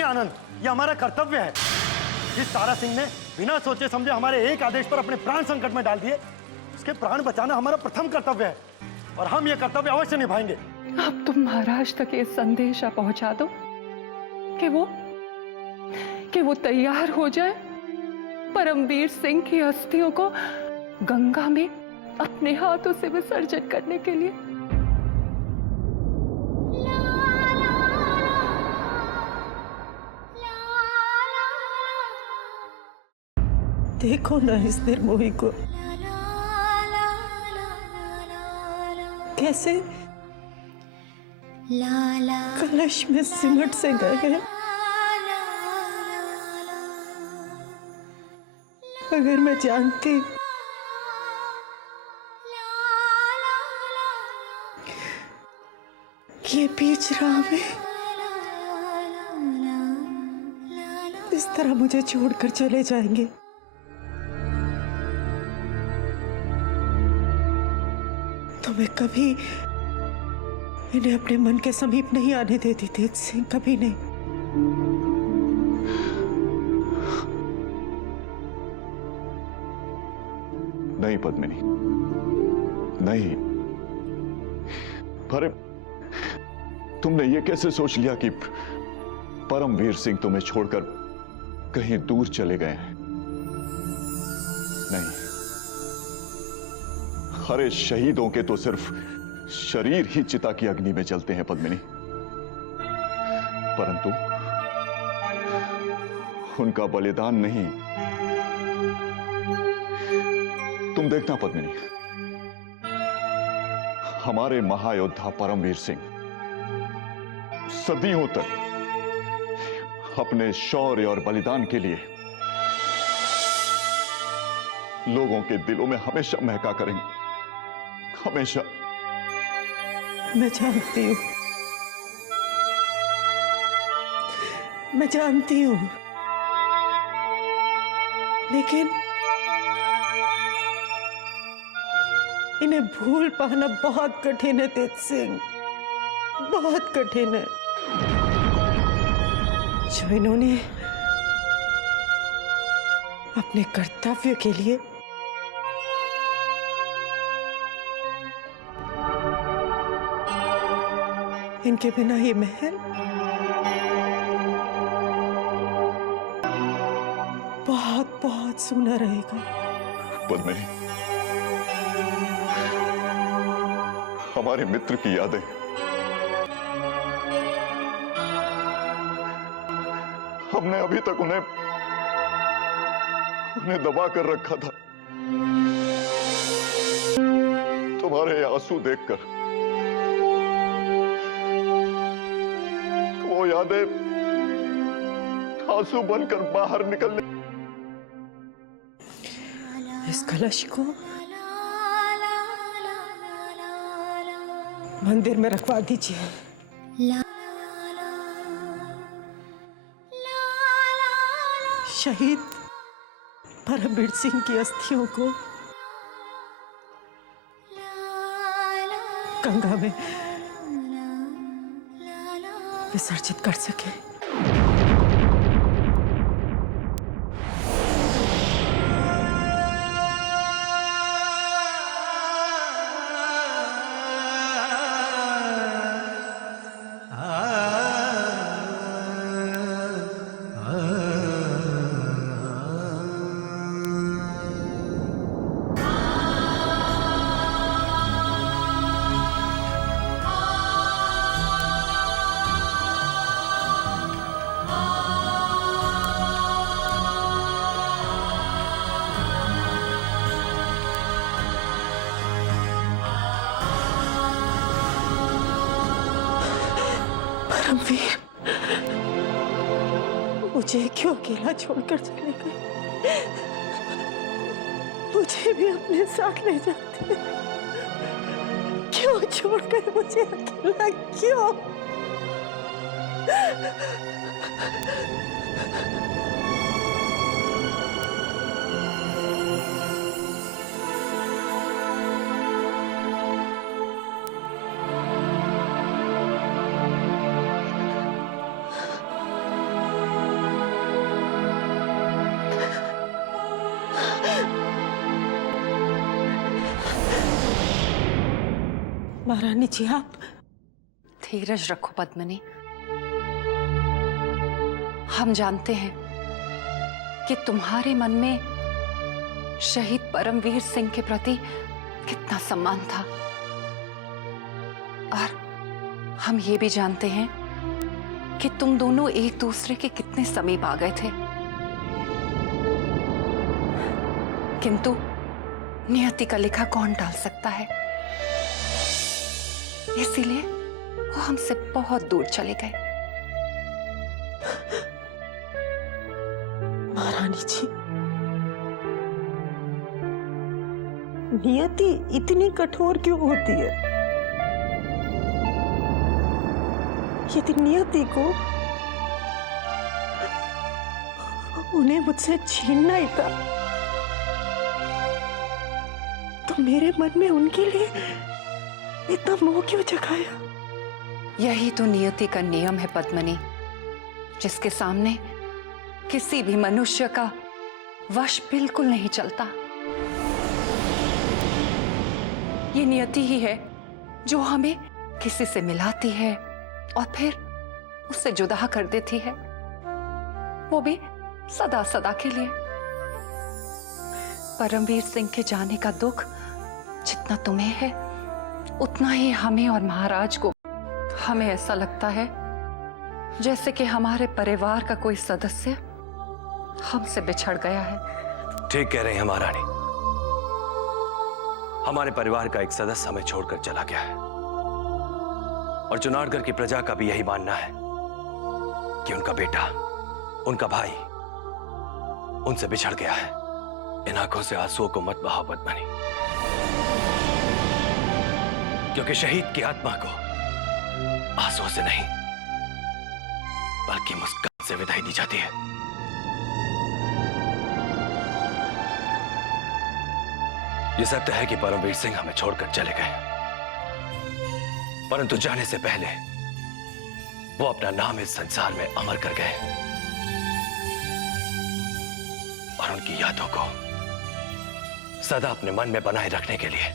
नहीं आनंद, ये हमारा कर्तव्य है। जिस तारा सिंह ने बिना सोचे समझे हमारे एक आदेश पर अपने प्राण संकट में डाल दिए, उसके प्राण बचाना हमारा प्रथम कर्तव्य है और हम ये कर्तव्य अवश्य निभाएंगे। अब तुम महाराज तक ये संदेशा पहुंचा दो कि वो तैयार हो जाए परमवीर सिंह की अस्थियों को गंगा में अपने हाथों से विसर्जन करने के लिए। देखो ना इस निर्मोही को, कैसे कलश में सिमट से गए हैं। अगर मैं जानती ये बीच राह में इस तरह मुझे छोड़कर चले जाएंगे, तो मैं कभी इन्हें अपने मन के समीप नहीं आने देती थी सिंह, कभी नहीं। नहीं पद्मिनी, नहीं। पर तुमने ये कैसे सोच लिया कि परमवीर सिंह तुम्हें छोड़कर कहीं दूर चले गए हैं? नहीं, हरे शहीदों के तो सिर्फ शरीर ही चिता की अग्नि में जलते हैं पद्मिनी, परंतु उनका बलिदान नहीं। तुम देखना पद्मिनी, हमारे महायोद्धा परमवीर सिंह सदियों तक अपने शौर्य और बलिदान के लिए लोगों के दिलों में हमेशा महका करेंगे, हमेशा। मैं जानती हूं, मैं जानती हूं, लेकिन इन्हें भूल पाना बहुत कठिन है तेज सिंह, बहुत कठिन है। जो इन्होंने अपने कर्तव्य के लिए इनके बिना ये महल बहुत बहुत सूना रहेगा। पद्मिनी, हमारे मित्र की यादें हमने अभी तक उन्हें दबा कर रखा था। तुम्हारे आंसू देखकर वो यादें आंसू बनकर बाहर निकलने। इस कलश को मंदिर में रखवा दीजिए। शहीद परमवीर सिंह की अस्थियों को गंगा में विसर्जित कर सके। परमवीर, मुझे क्यों अकेला छोड़कर चले गए? मुझे भी अपने साथ ले जाते। क्यों छोड़ गए मुझे अकेला, क्यों? महारानी जी आप धीरज रखो पद्मिनी। हम जानते हैं कि तुम्हारे मन में शहीद परमवीर सिंह के प्रति कितना सम्मान था, और हम ये भी जानते हैं कि तुम दोनों एक दूसरे के कितने समीप आ गए थे। किंतु नियति का लिखा कौन टाल सकता है, इसीलिए वो हमसे बहुत दूर चले गए। महारानी जी, नियति इतनी कठोर क्यों होती है? यदि नियति को उन्हें मुझसे छीनना ही था, तो मेरे मन में उनके लिए इतना मोह क्यों जगाया? यही तो नियति का नियम है पद्मिनी, जिसके सामने किसी भी मनुष्य का वश बिल्कुल नहीं चलता। ये नियति ही है जो हमें किसी से मिलाती है और फिर उससे जुदा कर देती है, वो भी सदा सदा के लिए। परमवीर सिंह के जाने का दुख जितना तुम्हें है, उतना ही हमें और महाराज को। हमें ऐसा लगता है जैसे कि हमारे परिवार का कोई सदस्य हमसे बिछड़ गया है। ठीक कह रहे हैं महारानी, हमारे परिवार का एक सदस्य हमें छोड़कर चला गया है, और जुनागढ़ की प्रजा का भी यही मानना है कि उनका बेटा, उनका भाई उनसे बिछड़ गया है। इन आंखों से आंसुओं को मत बहाओ पद्मिनी, क्योंकि शहीद की आत्मा को आंसुओं से नहीं बल्कि मुस्कान से विदाई दी जाती है। यह सत्य है कि परमवीर सिंह हमें छोड़कर चले गए, परंतु जाने से पहले वो अपना नाम इस संसार में अमर कर गए, और उनकी यादों को सदा अपने मन में बनाए रखने के लिए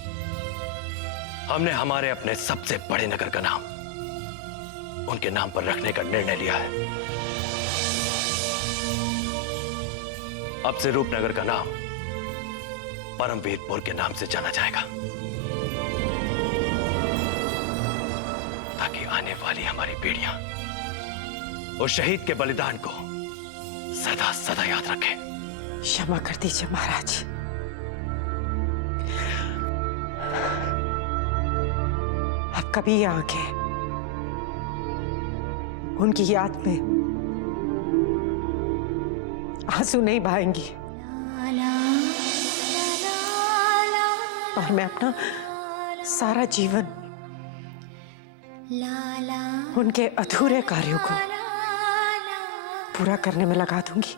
हमने हमारे अपने सबसे बड़े नगर का नाम उनके नाम पर रखने का निर्णय लिया है। अब से रूपनगर का नाम परमवीरपुर के नाम से जाना जाएगा, ताकि आने वाली हमारी पीढ़ियां उस शहीद के बलिदान को सदा सदा याद रखें। क्षमा कर दीजिए महाराज। अब कभी ये आंखें उनकी याद में आंसू नहीं बहाएंगी, और मैं अपना सारा जीवन उनके अधूरे कार्यों को पूरा करने में लगा दूंगी।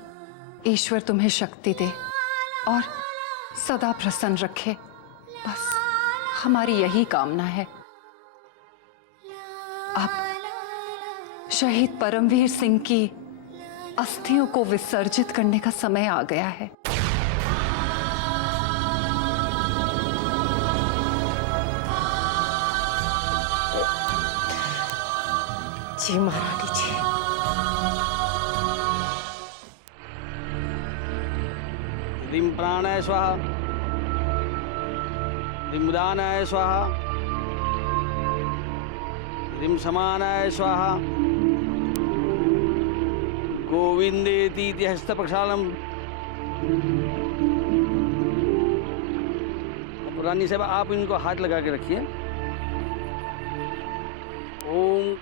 ईश्वर तुम्हें शक्ति दे और सदा प्रसन्न रखे, बस हमारी यही कामना है। अब शहीद परमवीर सिंह की अस्थियों को विसर्जित करने का समय आ गया है। जी महारानी जी। ह्रीं प्राणाय स्वाहा, ह्रीं उदानाय स्वाहा, ह्रीं समानाय स्वाहा। गोविंदेति हस्त प्रक्षालनम। रानी साहब आप इनको हाथ लगा के रखिए। ओम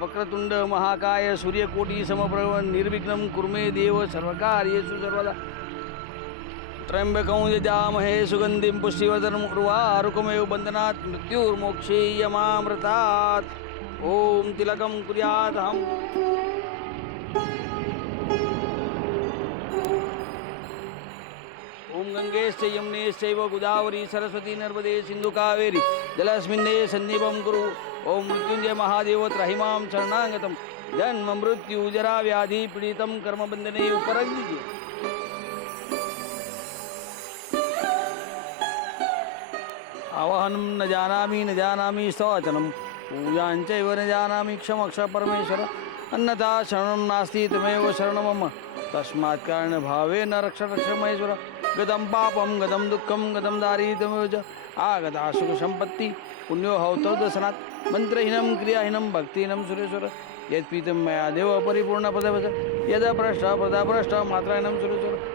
वक्रतुंड महाकाय सूर्यकोटि समप्रभ निर्विघ्नं कुर्मे देव सर्वकार्येषु सर्वदा। त्र्यंबकं यजामहे सुगंधिं पुष्टिवर्धनम् उर्वारुकमेव बन्धनात् मृत्युर्मोक्षेयमामृतात्। ओम तिलकं कुर्यात् हम। ओम गंगेश्च यमुनेश्चैव गोदावरी सरस्वती नर्मदे सिंधु कावेरी जलस्मिन्ने सन्निभं कुरु। ओम मृत्युंजय महादेव त्रहिमां शरणागतं जन्म मृत्यु जरा व्याधि पीड़ितं कर्म बंधने उपरख दीजिए। आवाहन दानं न जानामि स्तवचनं पूजाञ्चैव न जानामि क्षमक्ष परमेश्वर अन्यथा शरणं नास्ति त्वमेव शरणं मम तस्मात् कारणभावेन रक्ष महेश्वर गतं पापं गतं दुःखं गतं दारिद्र्यमेव च आगता सुखसम्पत्ति पुण्यो हौतोदसनात् मन्त्रहीनं क्रियाहीनं भक्तिहीनं सुरेश्वर यत्पीतं मया देव परिपूर्णपदवच यदा भ्रष्ट पदा भ्रष्ट मात्राहीनं सुरेश्वर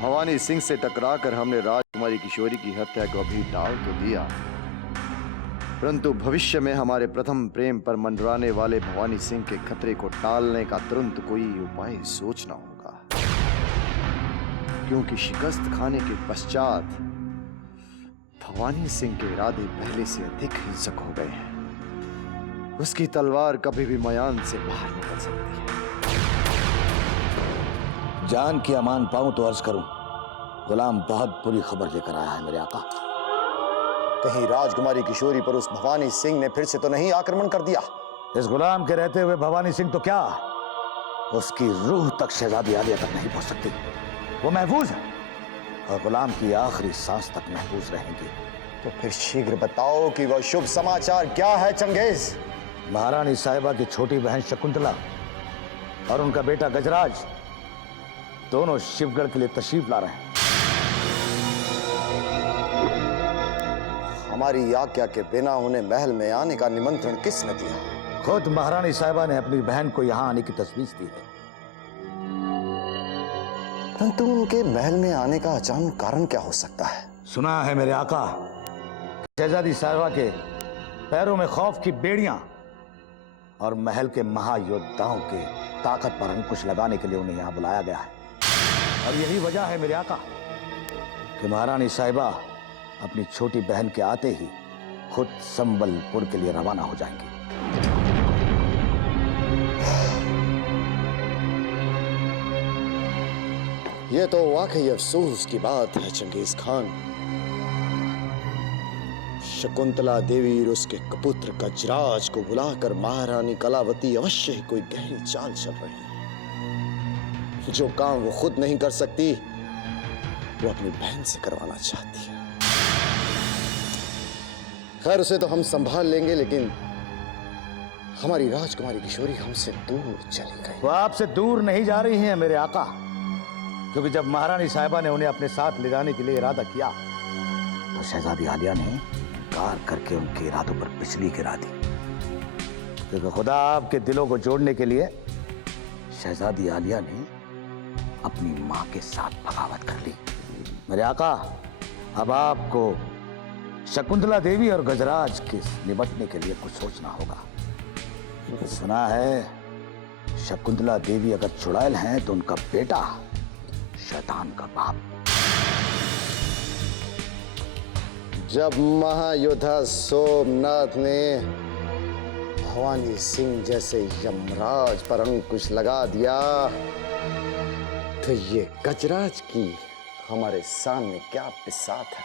भवानी सिंह से टकराकर हमने राजकुमारी किशोरी की हत्या को अभी टाल तो दिया, परंतु भविष्य में हमारे प्रथम प्रेम पर मंडराने वाले भवानी सिंह के खतरे को टालने का तुरंत कोई उपाय सोचना होगा, क्योंकि शिकस्त खाने के पश्चात भवानी सिंह के इरादे पहले से अधिक हिंसक हो गए हैं। उसकी तलवार कभी भी मयान से बाहर निकल सकती है। जान की अमान पाऊं तो अर्ज करूं, गुलाम बहुत बुरी खबर लेकर आया है मेरे आका। कहीं राजकुमारी किशोरी पर उस भवानी सिंह ने फिर से तो नहीं आक्रमण कर दिया? इस गुलाम के रहते हुए भवानी सिंह तो क्या, उसकी रूह तक शहजादी आलिया तक नहीं पहुंच सकती। वो महफूज है और गुलाम की आखिरी सांस तक महफूज रहेंगी। तो फिर शीघ्र बताओ कि वह शुभ समाचार क्या है चंगेज? महारानी साहिबा की छोटी बहन शकुंतला और उनका बेटा गजराज दोनों शिवगढ़ के लिए तशरीफ ला रहे हैं। हमारी आज्ञा के बिना उन्हें महल में आने का निमंत्रण किसने दिया? खुद महारानी साहिबा ने अपनी बहन को यहाँ आने की तजवीज दी है। परंतु उनके महल में आने का अचानक कारण क्या हो सकता है? सुना है मेरे आका, शहजादी साहिबा के पैरों में खौफ की बेड़ियां और महल के महायोद्धाओं के ताकत पर अंकुश लगाने के लिए उन्हें यहाँ बुलाया गया है। और यही वजह है मेरे आका कि महारानी साहिबा अपनी छोटी बहन के आते ही खुद संबलपुर के लिए रवाना हो जाएंगी। यह तो वाकई अफसोस की बात है चंगेज खान। शकुंतला देवी और उसके कपुत्र गजराज को बुलाकर महारानी कलावती अवश्य ही कोई गहरी चाल चल रही है। जो काम वो खुद नहीं कर सकती वो अपनी बहन से करवाना चाहती है। खैर उसे तो हम संभाल लेंगे, लेकिन हमारी राजकुमारी किशोरी हमसे दूर चली गई। वो आपसे दूर नहीं जा रही हैं मेरे आका, क्योंकि जब महारानी साहिबा ने उन्हें अपने साथ ले जाने के लिए इरादा किया तो शहजादी आलिया ने कार करके उनके इरादों पर बिजली गिरा दी। क्योंकि खुदा आपके दिलों को जोड़ने के लिए शहजादी आलिया ने अपनी मां के साथ बगावत कर ली। मेरे आका, अब आपको शकुंतला देवी और गजराज के निपटने के लिए कुछ सोचना होगा। सुना है शकुंतला देवी अगर चुड़ैल हैं तो उनका बेटा शैतान का बाप। जब महायोद्धा सोमनाथ ने भवानी सिंह जैसे यमराज पर अंकुश लगा दिया तो ये गजराज की हमारे सामने क्या बिसात है।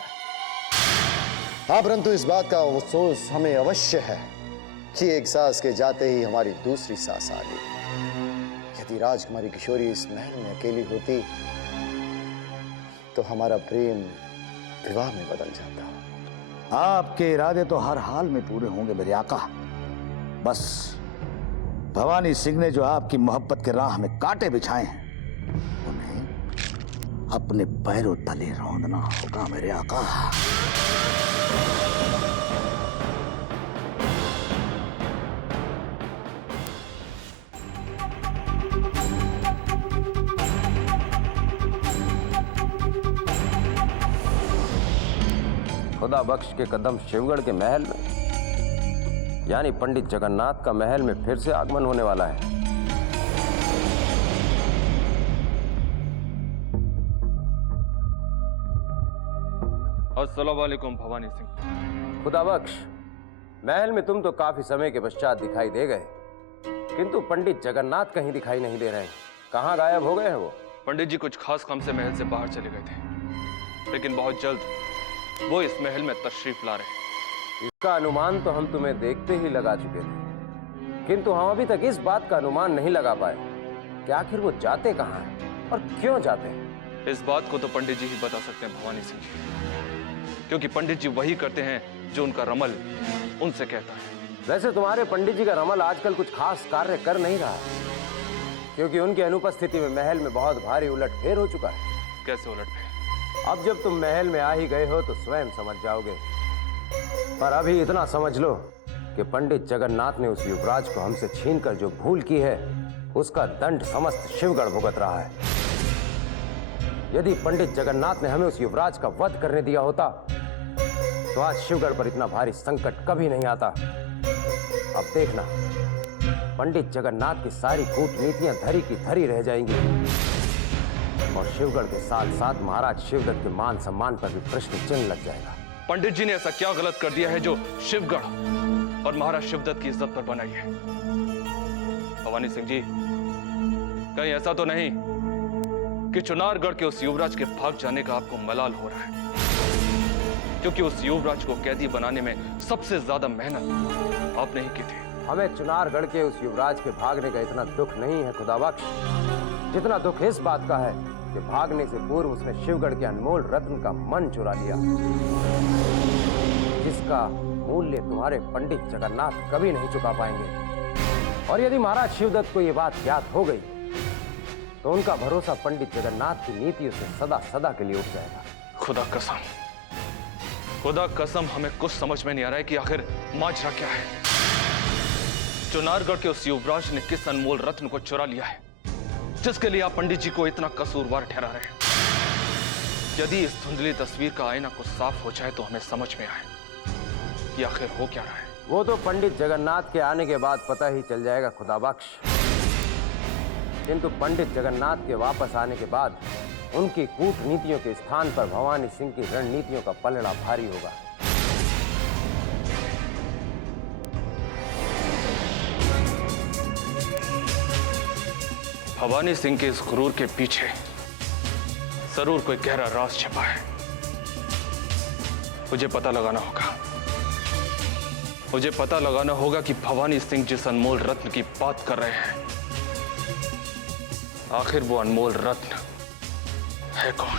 हाँ, परंतु इस बात का अफसोस हमें अवश्य है कि एक सांस के जाते ही हमारी दूसरी सांस आ गई। यदि राजकुमारी किशोरी इस महल में अकेली होती तो हमारा प्रेम विवाह में बदल जाता। आपके इरादे तो हर हाल में पूरे होंगे मेरे आका। बस भवानी सिंह ने जो आपकी मोहब्बत के राह में कांटे बिछाए हैं उन्हें अपने पैरों तले रौंदना होगा मेरे आका। खुदा बख्श के कदम शिवगढ़ के महल में, यानी पंडित जगन्नाथ का महल में फिर से आगमन होने वाला है। अस्सलाम वालेकुम भवानी सिंह। खुदा बख्श, महल में तुम तो काफी समय के पश्चात दिखाई दे गए, किंतु पंडित जगन्नाथ कहीं दिखाई नहीं दे रहे हैं। कहाँ गायब हो गए हैं वो? पंडित जी कुछ खास काम से महल से बाहर चले गए थे, लेकिन बहुत जल्द वो इस महल में तशरीफ ला रहे हैं। इसका अनुमान तो हम तुम्हें देखते ही लगा चुके थे, किंतु हम अभी तक इस बात का अनुमान नहीं लगा पाए कि आखिर वो जाते कहाँ हैं और क्यों जाते हैं। इस बात को तो पंडित जी ही बता सकते हैं भवानी सिंह जी, क्योंकि पंडित जी वही करते हैं जो उनका रमल उनसे कहता है। वैसे तुम्हारे पंडित जी का रमल आजकल कुछ खास कार्य कर नहीं रहा, क्योंकि उनकी अनुपस्थिति में महल में बहुत भारी उलटफेर हो चुका है। कैसे उलटफेर? अब जब तुम महल में आ ही गए हो तो स्वयं समझ जाओगे, पर अभी इतना समझ लो कि पंडित जगन्नाथ ने उस युवराज को हमसे छीनकर जो भूल की है उसका दंड समस्त शिवगढ़ भुगत रहा है। यदि पंडित जगन्नाथ ने हमें उस युवराज का वध करने दिया होता तो आज शिवगढ़ पर इतना भारी संकट कभी नहीं आता। अब देखना, पंडित जगन्नाथ की सारी कूटनीतियां धरी की धरी रह जाएंगी और शिवगढ़ के साथ साथ महाराज शिवदत्त के मान सम्मान पर भी प्रश्न चिन्ह लग जाएगा। पंडित जी ने ऐसा क्या गलत कर दिया है जो शिवगढ़ और महाराज शिवदत्त की इज्जत पर बनाई है? भवानी सिंह जी, कहीं ऐसा तो नहीं कि चुनारगढ़ के उस युवराज के भाग जाने का आपको मलाल हो रहा है? क्योंकि उस युवराज को कैदी बनाने में सबसे ज्यादा मेहनत आपने ही की थी। हमें चुनारगढ़ के उस युवराज के भागने का इतना दुख नहीं है खुदाबख्श, जितना दुख इस बात का है कि भागने से पूर्व उसने शिवगढ़ के अनमोल रत्न का मन चुरा लिया, जिसका मूल्य तुम्हारे पंडित जगन्नाथ कभी नहीं चुका पाएंगे। और यदि महाराज शिवदत्त को यह बात ज्ञात हो गई तो उनका भरोसा पंडित जगन्नाथ की नीतियों से सदा सदा के लिए उठ जाएगा। खुदा कसम हमें कुछ समझ में नहीं आ रहा है कि आखिर माजरा क्या है। चुनारगढ़ के उस युवराज ने किस अनमोल रत्न को चुरा लिया है जिसके लिए आप पंडित जी को इतना कसूरवार ठहरा रहे हैं? यदि इस धुंधली तस्वीर का आईना कुछ साफ हो जाए तो हमें समझ में आए कि आखिर हो क्या रहा है। वो तो पंडित जगन्नाथ के आने के बाद पता ही चल जाएगा खुदाबख्श, किंतु पंडित जगन्नाथ के वापस आने के बाद उनकी कूटनीतियों के स्थान पर भवानी सिंह की रणनीतियों का पलड़ा भारी होगा। भवानी सिंह के इस गुरूर के पीछे जरूर कोई गहरा राज छिपा है। मुझे पता लगाना होगा। मुझे पता लगाना होगा कि भवानी सिंह जिस अनमोल रत्न की बात कर रहे हैं, आखिर वो अनमोल रत्न है कौन?